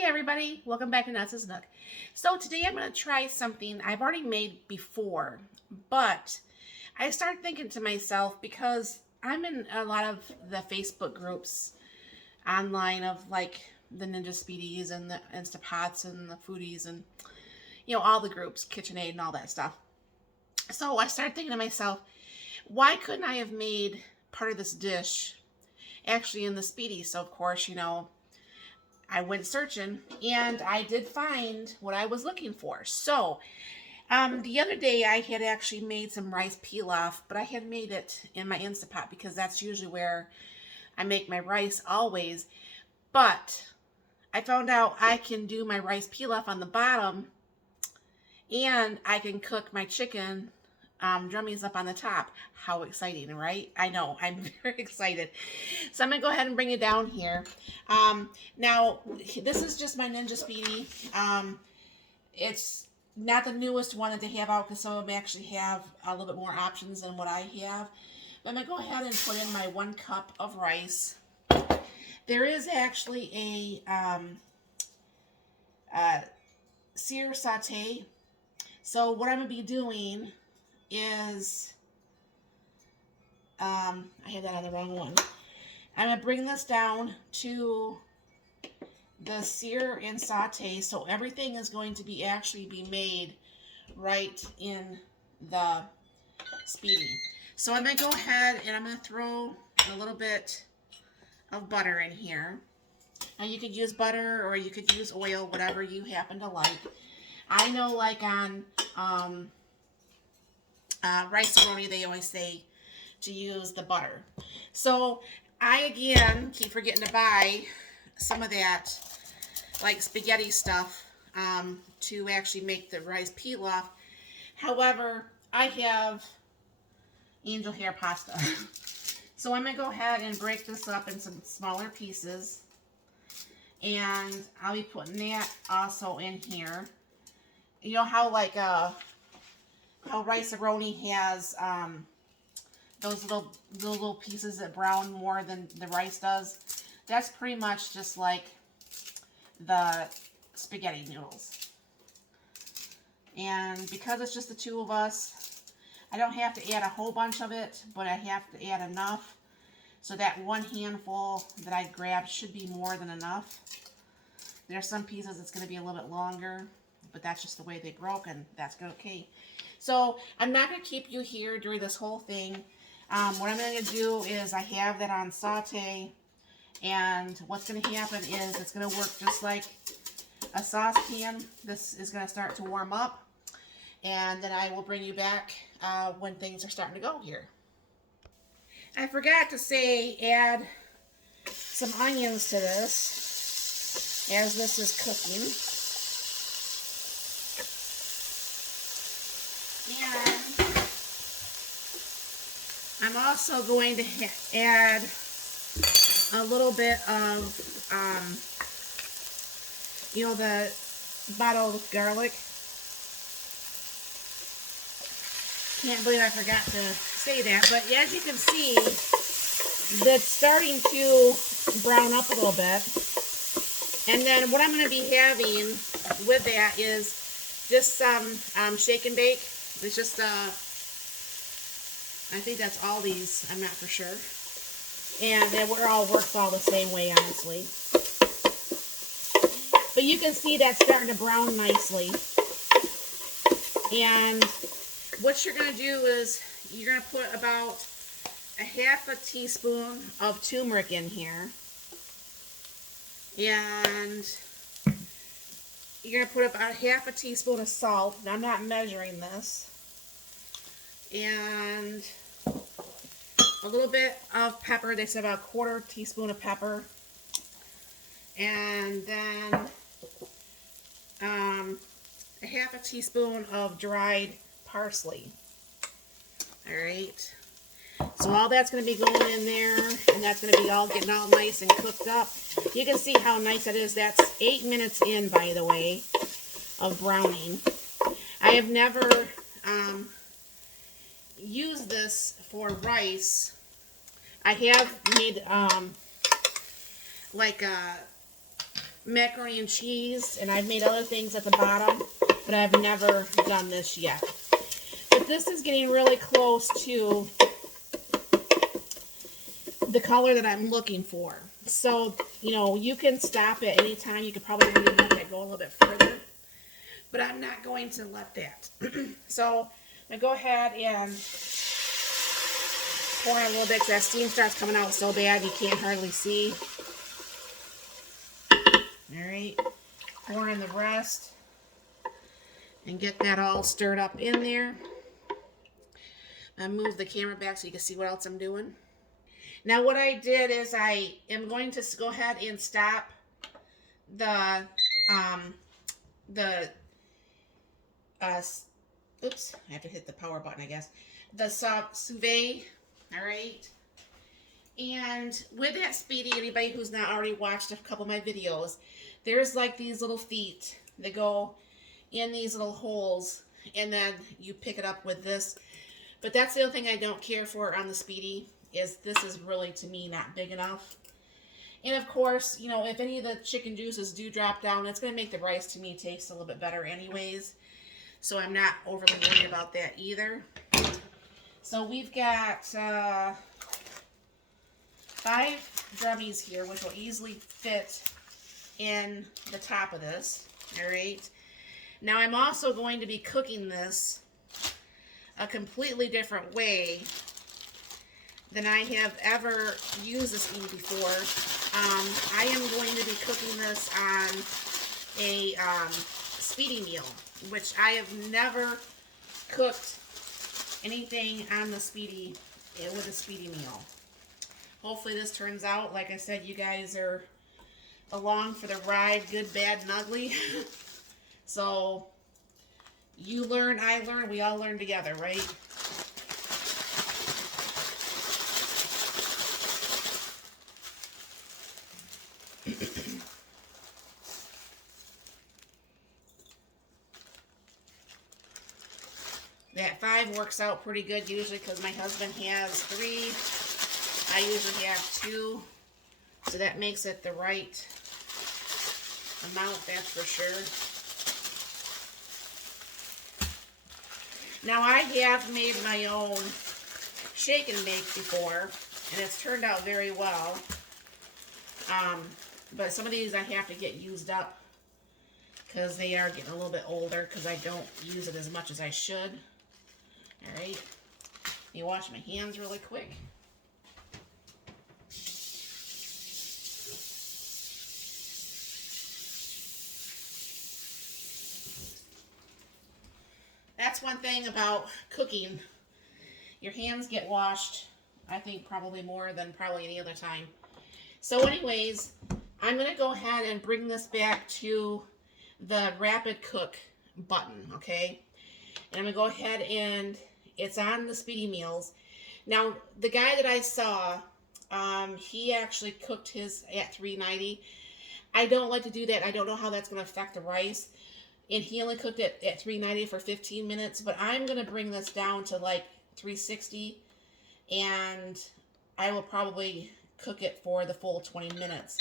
Hey everybody, welcome back to Nuts' Nook. So today I'm going to try something I've already made before, but I started thinking to myself because I'm in a lot of the Facebook groups online of like the Ninja Speedies and the Instapots and the Foodies and all the groups, KitchenAid and all that stuff. So I started thinking to myself, why couldn't I have made part of this dish actually in the Speedy? So of course, I went searching and I did find what I was looking for. So, the other day I had actually made some rice pilaf, but I had made it in my Instapot because that's usually where I make my rice always. But I found out I can do my rice pilaf on the bottom and I can cook my chicken drummies up on the top. How exciting, right? I know, I'm very excited. So I'm going to go ahead and bring it down here. Now, this is just my Ninja Speedi. It's not the newest one that they have out because some of them actually have a little bit more options than what I have. But I'm going to go ahead and put in my 1 cup of rice. There is actually a sear saute. So what I'm going to be doing is, I had that on the wrong one. I'm going to bring this down to the sear and saute, so everything is going to be made right in the Speedy. So I'm going to go ahead and I'm going to throw a little bit of butter in here. Now you could use butter or you could use oil, whatever you happen to like. I know like on rice-a-roni, they always say to use the butter. So I again keep forgetting to buy some of that like spaghetti stuff to actually make the rice pilaf. However, I have angel hair pasta. So I'm going to go ahead and break this up in some smaller pieces. And I'll be putting that also in here. You know how like how rice-a-roni has those little pieces that brown more than the rice does? That's pretty much just like the spaghetti noodles. And because it's just the two of us, I don't have to add a whole bunch of it, but I have to add enough so that 1 handful that I grabbed should be more than enough. There are some pieces that's going to be a little bit longer, but that's just the way they broke, and that's okay. So I'm not going to keep you here during this whole thing. What I'm going to do is I have that on saute, and what's going to happen is it's going to work just like a saucepan. This is going to start to warm up, and then I will bring you back when things are starting to go here. I forgot to say add some onions to this as this is cooking. And I'm also going to add a little bit of, the bottled garlic. Can't believe I forgot to say that, but as you can see, that's starting to brown up a little bit. And then what I'm going to be having with that is just some shake and bake. It's just, I think that's Aldi's, I'm not for sure. And it all works all the same way, honestly. But you can see that's starting to brown nicely. And what you're going to do is you're going to put about a 1/2 teaspoon of turmeric in here. And you're going to put about 1/2 teaspoon of salt. Now, I'm not measuring this. And a little bit of pepper. They said about 1/4 teaspoon of pepper. And then a 1/2 teaspoon of dried parsley. Alright. So all that's going to be going in there, and that's going to be all getting all nice and cooked up. You can see how nice it is. That's 8 minutes in, by the way, of browning. I have never used this for rice. I have made macaroni and cheese, and I've made other things at the bottom, but I've never done this yet. But this is getting really close to the color that I'm looking for. So, you know, you can stop at any time. You could probably even let that go a little bit further, but I'm not going to let that. So I'm going to go ahead and pour in a little bit because that steam starts coming out so bad you can't hardly see. Alright, pour in the rest and get that all stirred up in there. I move the camera back so you can see what else I'm doing. Now what I did is I am going to go ahead and stop the oops, I have to hit the power button, I guess. The sous vide, all right? And with that Speedi, anybody who's not already watched a couple of my videos, there's like these little feet that go in these little holes, and then you pick it up with this. But that's the other thing I don't care for on the Speedi, is this is really, to me, not big enough. And of course, you know, if any of the chicken juices do drop down, it's going to make the rice, to me, taste a little bit better anyways. So I'm not overly worried about that either. So we've got 5 drummies here, which will easily fit in the top of this. All right. Now I'm also going to be cooking this a completely different way than I have ever used this in before. I am going to be cooking this on a Speedi meal, which I have never cooked anything on the Speedi with a Speedi meal. Hopefully this turns out, like I said, you guys are along for the ride, good, bad, and ugly. So you learn, I learn, we all learn together, right? That 5 works out pretty good usually because my husband has 3. I usually have 2. So that makes it the right amount, that's for sure. Now I have made my own shake and bake before, and it's turned out very well. But some of these I have to get used up because they are getting a little bit older because I don't use it as much as I should. Alright, let me wash my hands really quick. That's one thing about cooking. Your hands get washed, I think, probably more than probably any other time. So anyways, I'm going to go ahead and bring this back to the rapid cook button, okay? And I'm going to go ahead and it's on the Speedi meals. Now, the guy that I saw, he actually cooked his at 390. I don't like to do that. I don't know how that's going to affect the rice. And he only cooked it at 390 for 15 minutes. But I'm going to bring this down to like 360. And I will probably cook it for the full 20 minutes.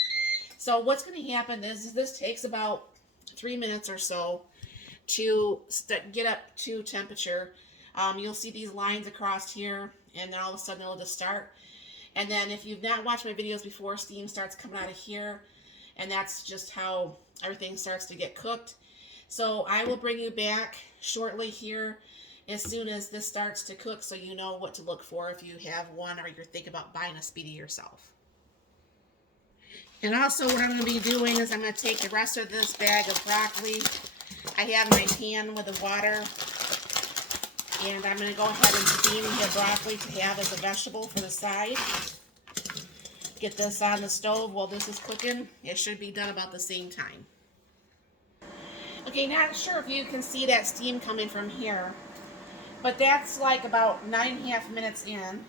So what's going to happen is this takes about 3 minutes or so to get up to temperature. You'll see these lines across here, and then all of a sudden it'll just start. And then if you've not watched my videos before, steam starts coming out of here, and that's just how everything starts to get cooked. So I will bring you back shortly here as soon as this starts to cook, so you know what to look for if you have one or you're thinking about buying a Speedi yourself. And also what I'm going to be doing is I'm going to take the rest of this bag of broccoli. I have my pan with the water, and I'm going to go ahead and steam the broccoli to have as a vegetable for the side. Get this on the stove while this is cooking. It should be done about the same time. Okay, not sure if you can see that steam coming from here, but that's like about 9.5 minutes in. I'm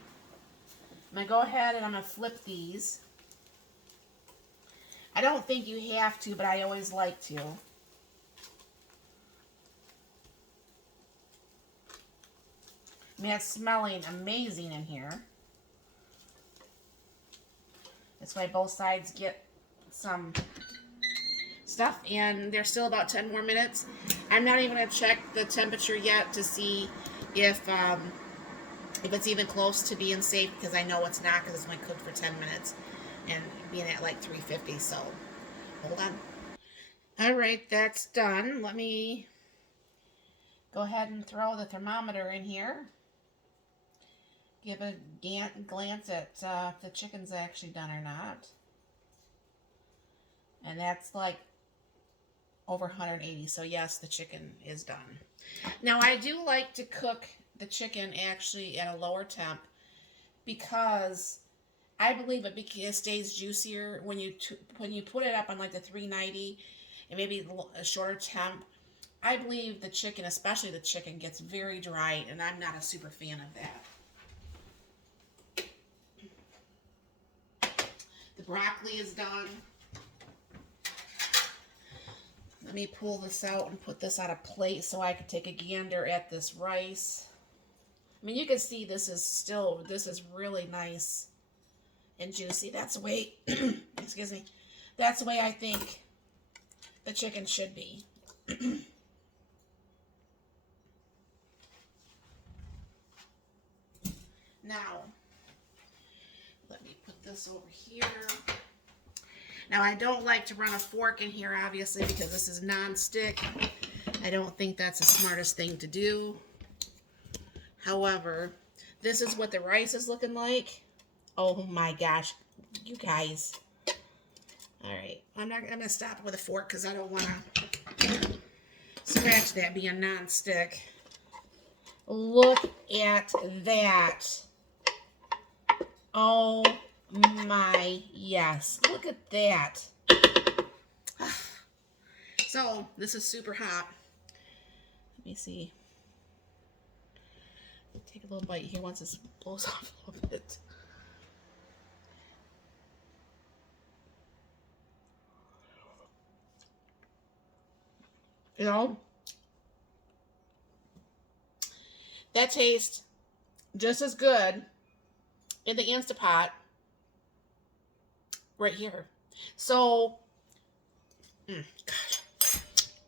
going to go ahead and I'm going to flip these. I don't think you have to, but I always like to. I mean, it's smelling amazing in here. This way both sides get some stuff, and there's still about 10 more minutes. I'm not even going to check the temperature yet to see if it's even close to being safe, because I know it's not, because it's only cooked for 10 minutes and being at like 350. So hold on. All right, that's done. Let me go ahead and throw the thermometer in here. Give a glance at if the chicken's actually done or not. And that's like over 180. So yes, the chicken is done. Now I do like to cook the chicken actually at a lower temp, because I believe it stays juicier when you put it up on like the 390 and maybe a shorter temp. I believe the chicken, especially the chicken, gets very dry, and I'm not a super fan of that. The broccoli is done. Let me pull this out and put this on a plate so I can take a gander at this rice. I mean, you can see this is really nice and juicy. That's the way, excuse me, that's the way I think the chicken should be. Now, let me put this over here. Now, I don't like to run a fork in here, obviously, because this is non-stick. I don't think that's the smartest thing to do. However, this is what the rice is looking like. Oh my gosh, you guys. All right, I'm going to stop with a fork because I don't want to scratch that being non-stick. Look at that. Oh my, yes. Look at that. So, this is super hot. Let me see. Take a little bite here once this blows off a little bit. You know, that tastes just as good in the Instapot right here. So, gosh,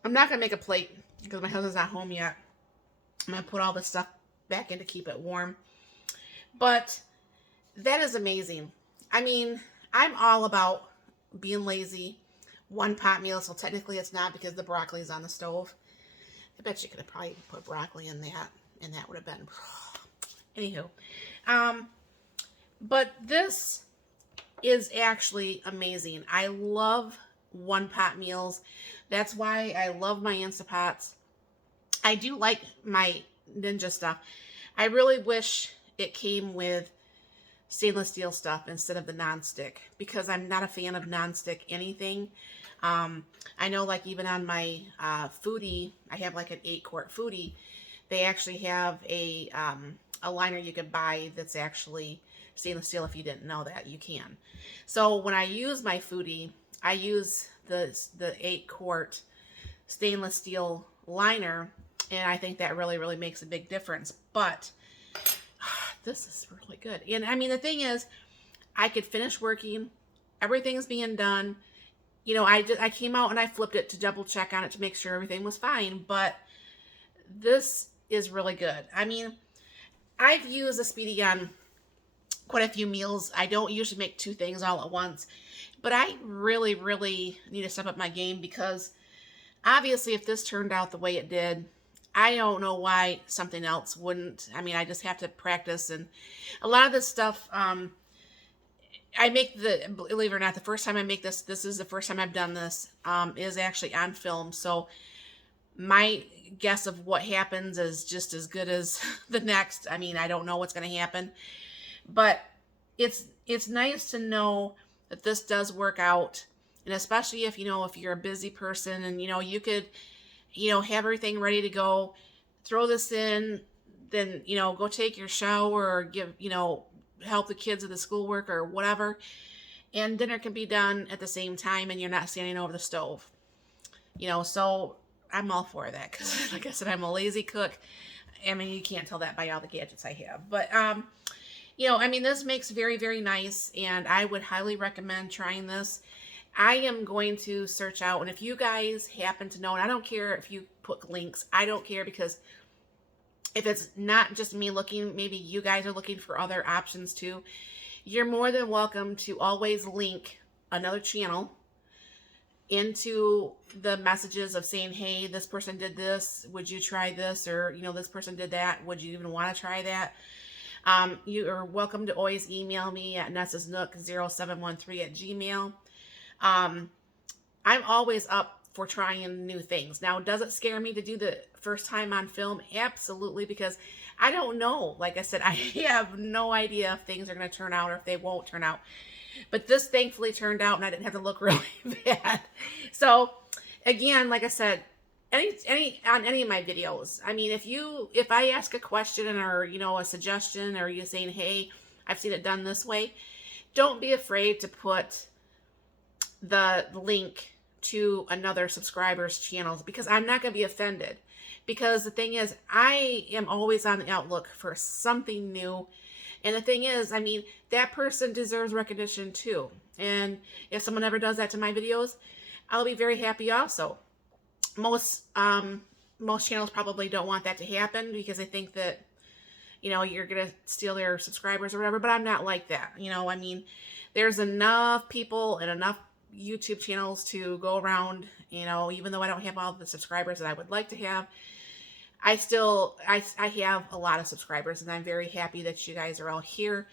I'm not going to make a plate because my husband's not home yet. I'm going to put all this stuff back in to keep it warm. But that is amazing. I mean, I'm all about being lazy. One pot meal, so technically it's not because the broccoli is on the stove. I bet you could have probably put broccoli in that, and that would have been... Anywho. But this is actually amazing. I love one pot meals. That's why I love my Instapots. I do like my Ninja stuff. I really wish it came with stainless steel stuff instead of the non-stick, because I'm not a fan of non-stick anything. I know, like, even on my foodie, I have like an 8-quart foodie. They actually have a liner you could buy that's actually stainless steel. If you didn't know that, you can. So when I use my foodie, I use the 8-quart stainless steel liner, and I think that really, really makes a big difference. But this is really good. And I mean, the thing is, I could finish working, everything's being done. You know, I came out and I flipped it to double check on it to make sure everything was fine. But this is really good. I mean, I've used the Speedi on quite a few meals. I don't usually make 2 things all at once. But I really, really need to step up my game, because obviously if this turned out the way it did, I don't know why something else wouldn't. I mean, I just have to practice. And a lot of this stuff, I make believe it or not, the first time I make this is the first time I've done this, is actually on film. So my guess of what happens is just as good as the next. I mean, I don't know what's going to happen, but it's nice to know that this does work out. And especially if, you know, if you're a busy person and, you know, you could, you know, have everything ready to go, throw this in, then, you know, go take your shower or help the kids with the schoolwork or whatever, and dinner can be done at the same time, and you're not standing over the stove. You know, so I'm all for that, because like I said, I'm a lazy cook. I mean, you can't tell that by all the gadgets I have. But, you know, I mean, this makes very, very nice, and I would highly recommend trying this. I am going to search out, and if you guys happen to know, and I don't care if you put links, I don't care, because if it's not just me looking, maybe you guys are looking for other options too. You're more than welcome to always link another channel into the messages of saying, hey, this person did this, would you try this? Or, you know, this person did that, would you even want to try that? You are welcome to always email me at nessasnook0713@gmail. I'm always up for trying new things. Now, does it scare me to do the first time on film? Absolutely, because I don't know. Like I said, I have no idea if things are going to turn out or if they won't turn out. But this thankfully turned out, and I didn't have to look really bad. So, again, like I said, on any of my videos, I mean, if I ask a question or, you know, a suggestion, or you saying, hey, I've seen it done this way, don't be afraid to put the link to another subscriber's channels, because I'm not going to be offended. Because the thing is, I am always on the outlook for something new. And the thing is, I mean, that person deserves recognition too. And if someone ever does that to my videos, I'll be very happy also. Most channels probably don't want that to happen, because they think that, you know, you're going to steal their subscribers or whatever. But I'm not like that. You know, I mean, there's enough people and enough YouTube channels to go around. You know, even though I don't have all the subscribers that I would like to have, I have a lot of subscribers, and I'm very happy that you guys are all here.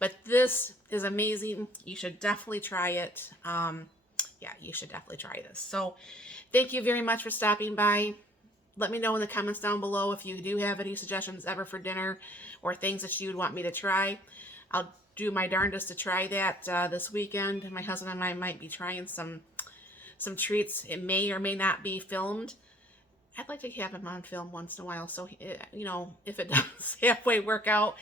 But this is amazing. You should definitely try it. Yeah, you should definitely try this. So thank you very much for stopping by. Let me know in the comments down below if you do have any suggestions ever for dinner, or things that you would want me to try. I'll do my darndest to try that this weekend. My husband and I might be trying some treats. It may or may not be filmed. I'd like to have him on film once in a while, so, you know, if it does halfway work out,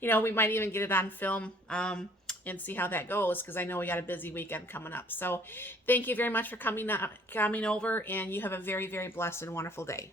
you know, we might even get it on film and see how that goes, because I know we got a busy weekend coming up. So thank you very much for coming over, and you have a very, very blessed and wonderful day.